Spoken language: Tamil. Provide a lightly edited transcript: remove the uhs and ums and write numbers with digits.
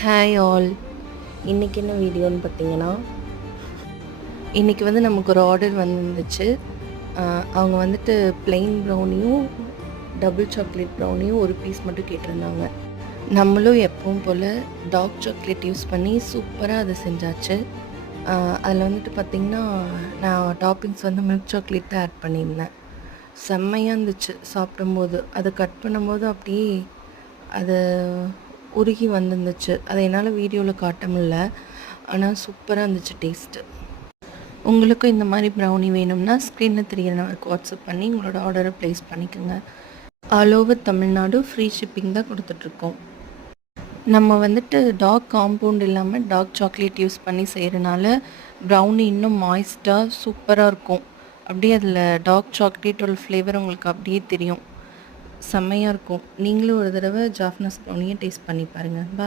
Hi all. இன்றைக்கி என்ன வீடியோன்னு பார்த்தீங்கன்னா, இன்றைக்கி வந்து நமக்கு ஒரு ஆர்டர் வந்துருந்துச்சு. அவங்க வந்துட்டு ப்ளெயின் ப்ரௌனியும், டபுள் சாக்லேட் ப்ரௌனியும் ஒரு பீஸ் மட்டும் கேட்டிருந்தாங்க. நம்மளும் எப்பவும் போல் டார்க் சாக்லேட் யூஸ் பண்ணி சூப்பராக அதை செஞ்சாச்சு. அதில் வந்துட்டு பார்த்திங்கன்னா, நான் டாப்பிங்ஸ் வந்து மில்க் சாக்லேட் தான் ஆட் பண்ணியிருந்தேன். செம்மையாக இருந்துச்சு சாப்பிடும்போது. அதை கட் பண்ணும்போது அப்படியே அது உருகி வந்துருந்துச்சு. அதை என்னால் வீடியோவில் காட்ட முடில. ஆனால் சூப்பராக இருந்துச்சு டேஸ்ட்டு. உங்களுக்கும் இந்த மாதிரி ப்ரௌனி வேணும்னா ஸ்க்ரீனில் தெரிகிற நம்பருக்கு வாட்ஸ்அப் பண்ணி உங்களோட ஆர்டரை ப்ளேஸ் பண்ணிக்கோங்க. All over Tamil Nadu free shipping தான் கொடுத்துட்ருக்கோம். நம்ம வந்துட்டு டார்க் காம்பவுண்ட் இல்லாமல் டார்க் சாக்லேட் யூஸ் பண்ணி செய்கிறனால ப்ரௌனி இன்னும் மாய்ஸ்டாக சூப்பராக இருக்கும். அப்படியே அதில் டார்க் சாக்லேட்டோட ஃப்ளேவர் உங்களுக்கு அப்படியே தெரியும். செம்மையாக இருக்கும். நீங்களும் ஒரு தடவை ஜாஃப்னாஸ் ப்ரௌனியை டேஸ்ட் பண்ணி பாருங்கள். பாய்.